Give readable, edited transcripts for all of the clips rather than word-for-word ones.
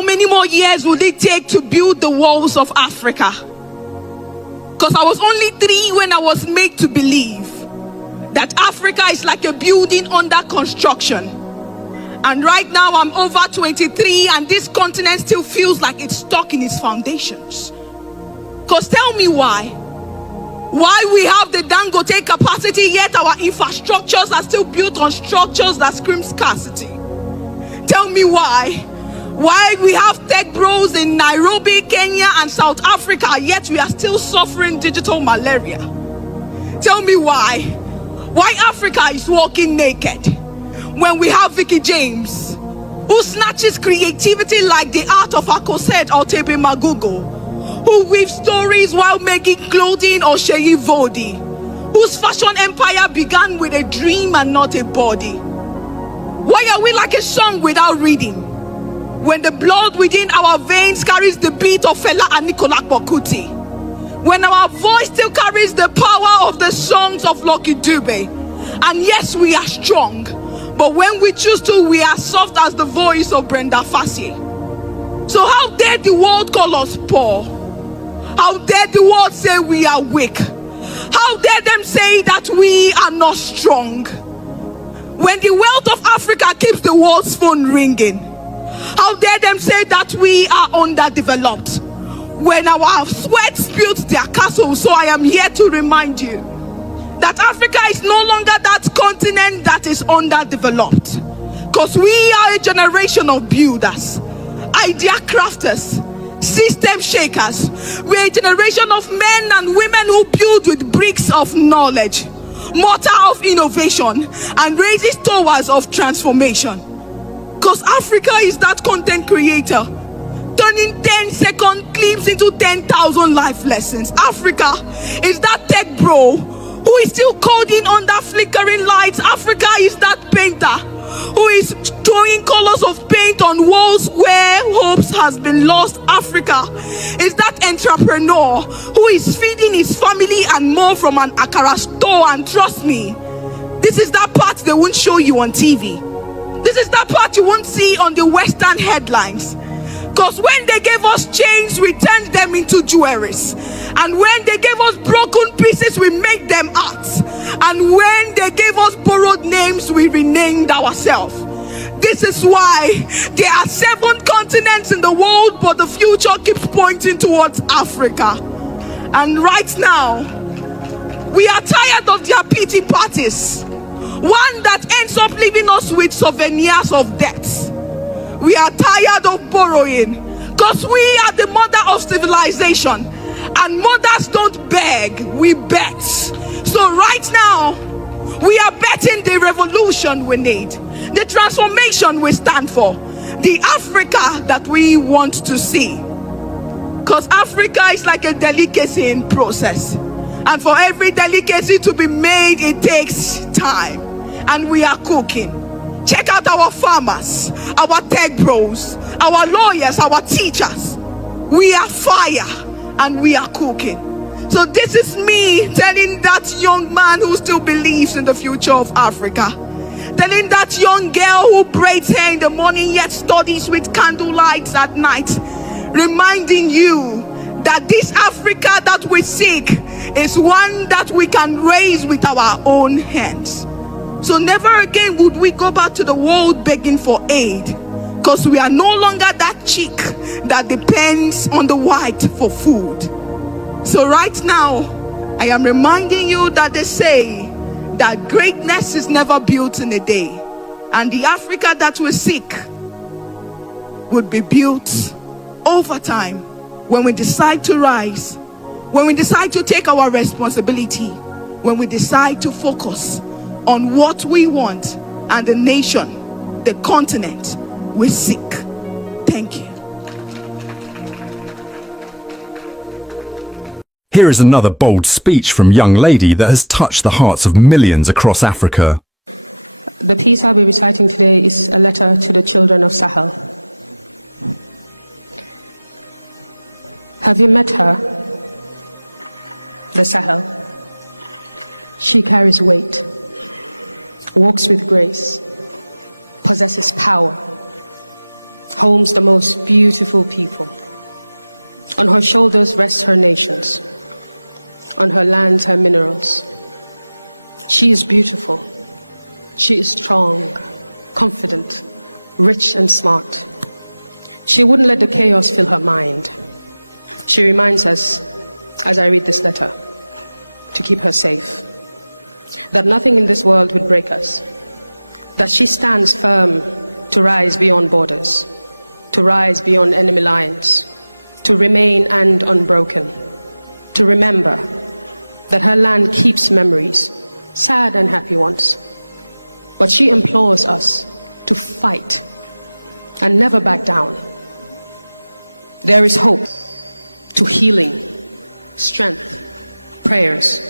How many more years would it take to build the walls of Africa? Because I was only 3 when I was made to believe that Africa is like a building under construction. And right now I'm over 23 and this continent still feels like it's stuck in its foundations. Because tell me why we have the Dangote capacity yet our infrastructures are still built on structures that scream scarcity. Tell me why we have tech bros in Nairobi, Kenya and South Africa yet we are still suffering digital malaria. Tell me why Africa is walking naked when we have Vicky James who snatches creativity like the art of Akosed or Tepe Magugo, who weaves stories while making clothing or Sheyi Vodi, whose fashion empire began with a dream and not a body. Why are we like a song without reading when the blood within our veins carries the beat of Fela and Nicola Bokuti? When our voice still carries the power of the songs of Lucky Dube? And yes, we are strong, but when we choose to, we are soft as the voice of Brenda Fassie. So how dare the world call us poor? How dare the world say we are weak? How dare them say that we are not strong? When the wealth of Africa keeps the world's phone ringing, how dare them say that we are underdeveloped? When our sweat built their castles. So I am here to remind you that Africa is no longer that continent that is underdeveloped. Because we are a generation of builders, idea crafters, system shakers. We're a generation of men and women who build with bricks of knowledge, mortar of innovation, and raises towers of transformation. Because Africa is that content creator, turning 10-second clips into 10,000 life lessons. Africa is that tech bro who is still coding under flickering lights. Africa is that painter who is throwing colors of paint on walls where hopes has been lost. Africa is that entrepreneur who is feeding his family and more from an Akara store. And trust me, this is that part they won't show you on TV. This is that part you won't see on the Western headlines. Because when they gave us chains, we turned them into jewelries. And when they gave us broken pieces, we made them arts. And when they gave us borrowed names, we renamed ourselves. This is why there are 7 continents in the world, but the future keeps pointing towards Africa. And right now, we are tired of their pity parties. One that ends up leaving us with souvenirs of death. We are tired of borrowing because we are the mother of civilization, and mothers don't beg, we bet. So right now we are betting the revolution we need, the transformation we stand for, the Africa that we want to see. Because Africa is like a delicacy in process, and for every delicacy to be made it takes time, and we are cooking. Check out our farmers, our tech bros, our lawyers, our teachers. We are fire and we are cooking. So this is me telling that young man who still believes in the future of Africa, telling that young girl who braids hair in the morning yet studies with candlelights at night, reminding you that this Africa that we seek is one that we can raise with our own hands. So never again would we go back to the world begging for aid, because we are no longer that chick that depends on the white for food. So right now, I am reminding you that they say that greatness is never built in a day, and the Africa that we seek would be built over time when we decide to rise, when we decide to take our responsibility, when we decide to focus on what we want and the nation, the continent we seek. Thank you. Here is another bold speech from Young Lady that has touched the hearts of millions across Africa. The piece I'll be reciting today is a letter to the children of Sahel. Have you met her? The Sahel. She carries weight, walks with grace, possesses power. homes the most beautiful people. On her shoulders rest her nations. On her lands her minerals. She is beautiful. She is strong, confident, rich and smart. She wouldn't let the chaos fill her mind. She reminds us, as I read this letter, to keep her safe. That nothing in this world would break us. That she stands firm to rise beyond borders, to rise beyond enemy lines, to remain and unbroken, to remember that her land keeps memories, sad and happy ones. But she implores us to fight and never back down. There is hope, to healing, strength, prayers.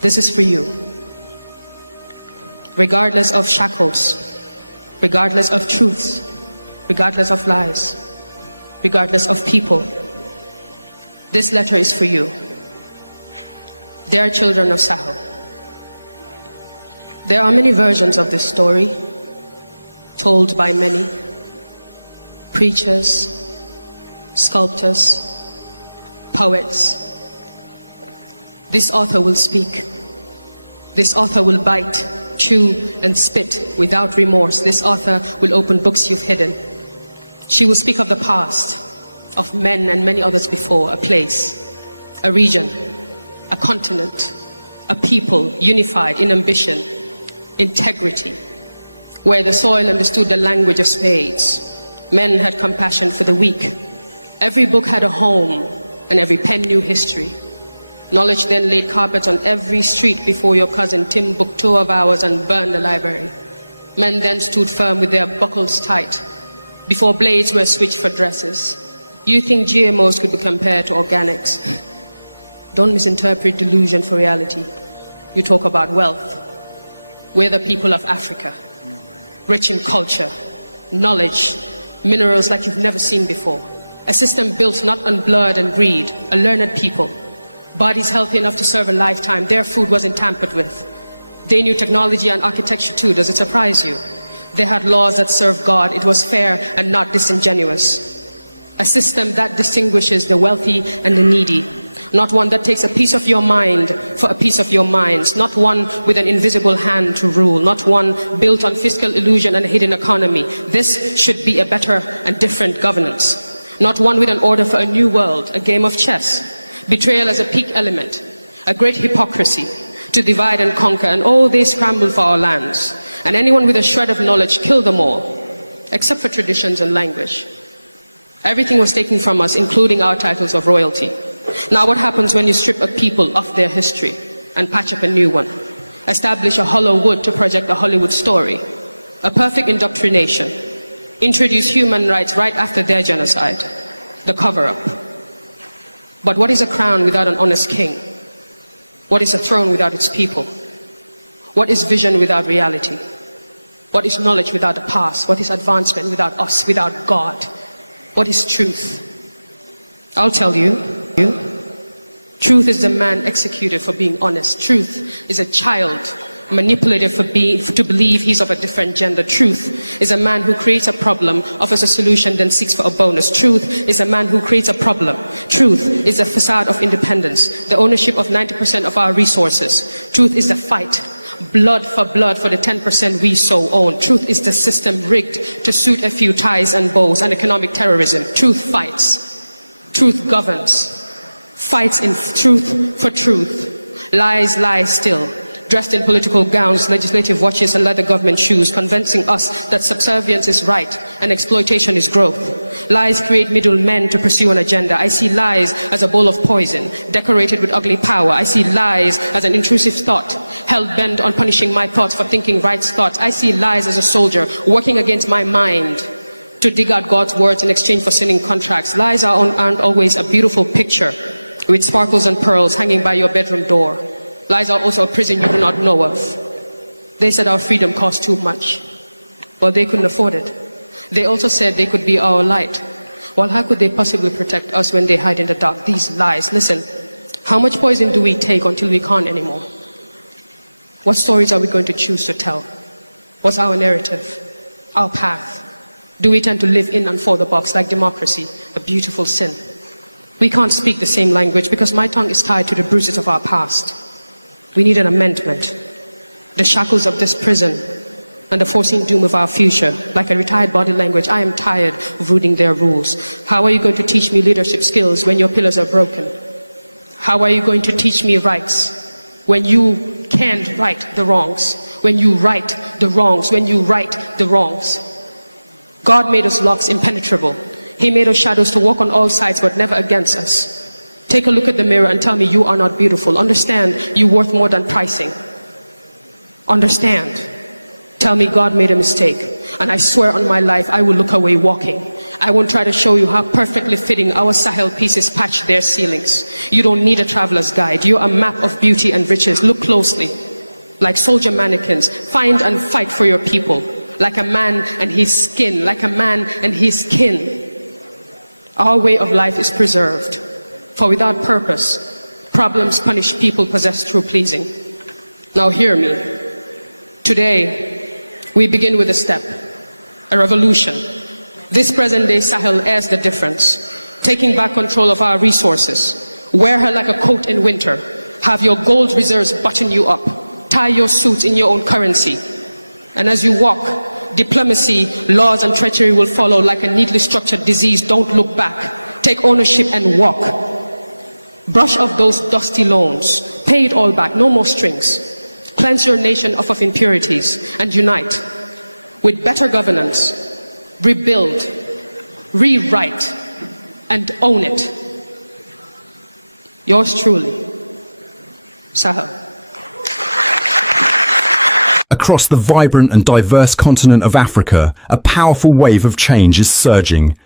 This is for you. Regardless of shackles, regardless of truths, regardless of lies, regardless of people, this letter is for you. Dear children of Sahel, there are many versions of this story, told by many preachers, sculptors, poets. This author will speak. This author will bite, chew, and spit without remorse. This author will open books you've hidden. She will speak of the past, of men and many others before, a place, a region, a continent, a people unified in ambition, integrity, where the soil understood the language of spades. Men had compassion for the weak. Every book had a home, and every pen knew history. Knowledge then laid carpets on every street before your cousin Timbuktu of ours and burned the library. Men then stood firm with their buckles tight before blades were switched for dresses. You think GMOs could be compared to organics? Don't misinterpret delusion for reality. You talk about wealth. We're the people of Africa, rich in culture, knowledge, minerals like you've never seen before. A system built not on blood and greed, a learned people. Bodies healthy enough to serve a lifetime. Their food wasn't tampered with. They knew technology and architecture too. Does it surprise you? They had laws that served God. It was fair and not disingenuous. A system that distinguishes the wealthy and the needy. Not one that takes a piece of your mind for a piece of your minds. Not one with an invisible hand to rule. Not one built on fiscal illusion and a hidden economy. This should be a better and different governance. Not one with an order for a new world, a game of chess. Betrayal as a peak element, a great hypocrisy to divide and conquer, and oh, they scramble for our lands. And anyone with a shred of knowledge, kill them all, except for traditions and language. Everything was taken from us, including our titles of royalty. Now what happens when you strip a people of their history and patch up a new one? Establish a hollow wood to project a Hollywood story, a perfect indoctrination. Introduce human rights right after their genocide, the cover-up. But what is a crown without an honest king? What is a throne without its people? What is vision without reality? What is knowledge without the past? What is advancement without us, without God? What is truth? I'll tell you. Truth is the man executed for being honest. Truth is a child manipulated to believe he's of a different gender. Truth is a man who creates a problem, offers a solution, then seeks for a bonus. Truth is a man who creates a problem. Truth is a facade of independence, the ownership of 90% of our resources. Truth is the fight, blood for the 10% we so own. Truth is the system rigged to suit a few ties and bows and economic terrorism. Truth fights. Truth governs. Fights in truth for truth. Lies lie still. Dressed in political gowns, legislative watches and leather government shoes, convincing us that subservience is right and exploitation is growth. Lies create middlemen to pursue an agenda. I see lies as a bowl of poison, decorated with ugly power. I see lies as an intrusive thought, hell-bent on punishing my thoughts for thinking right thoughts. I see lies as a soldier working against my mind to dig out God's words in exchange for sinning contracts. Lies aren't always a beautiful picture with sparkles and pearls hanging by your bedroom door. Lies are also a prison you do not know of. They said our freedom cost too much. Well, they couldn't afford it. They also said they could be our light. Well, how could they possibly protect us when they hide in the dark? These lies. Listen, how much poison do we take until we can't anymore? What stories are we going to choose to tell? What's our narrative? Our path? Do we tend to live in and for the box like democracy, a beautiful sin? We can't speak the same language because my tongue is tied to the bruises of our past. We need an amendment. The shackles of this prison and the foreseen doom of our future, like a retired body language, I am tired of rooting their rules. How are you going to teach me leadership skills when your pillars are broken? How are you going to teach me rights when you can't right the wrongs? When you right the wrongs, when you right the wrongs. God made us locks impenetrable. He made us shadows to walk on all sides but never against us. Take a look at the mirror and tell me you are not beautiful. Understand you're worth more than pricing. Understand. Tell me God made a mistake, and I swear on my life I will look away walking. I won't try to show you how perfectly fitting our Sahel pieces patch their ceilings. You don't need a traveler's guide. You're a map of beauty and riches. Look closely. Like soldier mannequins, find and fight for your people. Like a man and his skin, like a man and his kin. Our way of life is preserved, for without purpose, problems punish people possessed through pleasing. Now hear me. Today, we begin with a step, a revolution. This present day Sahel airs the difference, taking back control of our resources. Wear her like a coat in winter. Have your gold reserves button you up. Tie your suits in your own currency. And as you walk, diplomacy, laws and treachery will follow like a neatly structured disease. Don't look back. Take ownership and walk. Brush off those dusty loans. Pay it all back, no more strings. Cleanse your nation of impurities and unite with better governance. Rebuild, rewrite, and own it. Yours truly, Sahel. Across the vibrant and diverse continent of Africa, a powerful wave of change is surging.